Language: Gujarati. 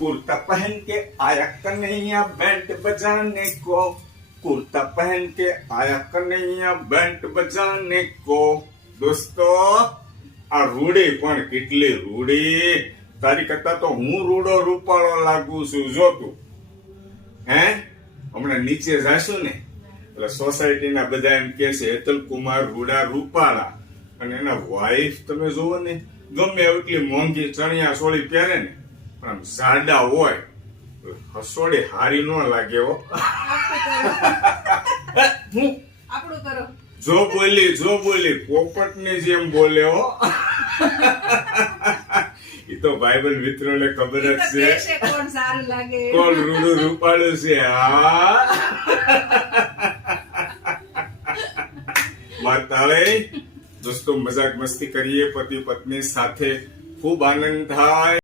कुर्ता पहन के आया कन्हैया बैंड बजाने को, कुर्ता पहन के आया कन्हैया बैंड बजाने को। दोस्तो आ रूडी पण કેટલી રૂડી, તારી કરતા તો હું રૂડો રૂપાળો લાગુ છું જો તું હે। હમણાં નીચે જાશું ને એટલે સોસાયટીના બધા એમ કે છે હેતલ કુમાર રૂડા રૂપાળા, અને એના વાઈફ તમે જુઓ ને ગમે એટલી મોંઘી ચણિયા ચોળી પહેરે ને પણ આમ સાડા હોય હસોડી હારી ન લાગે હો। આપણું કરો જો બોલી પોપટની જેમ બોલે હો। એ તો ભાઈબંધ મિત્રોને ખબર જ છે કોણ સારું લાગે, કોણ રૂડું રૂપાળું છે। હા માતાળે દોસ્તો મજાક મસ્તી કરીએ પતિ પત્ની સાથે, ખૂબ આનંદ થાય।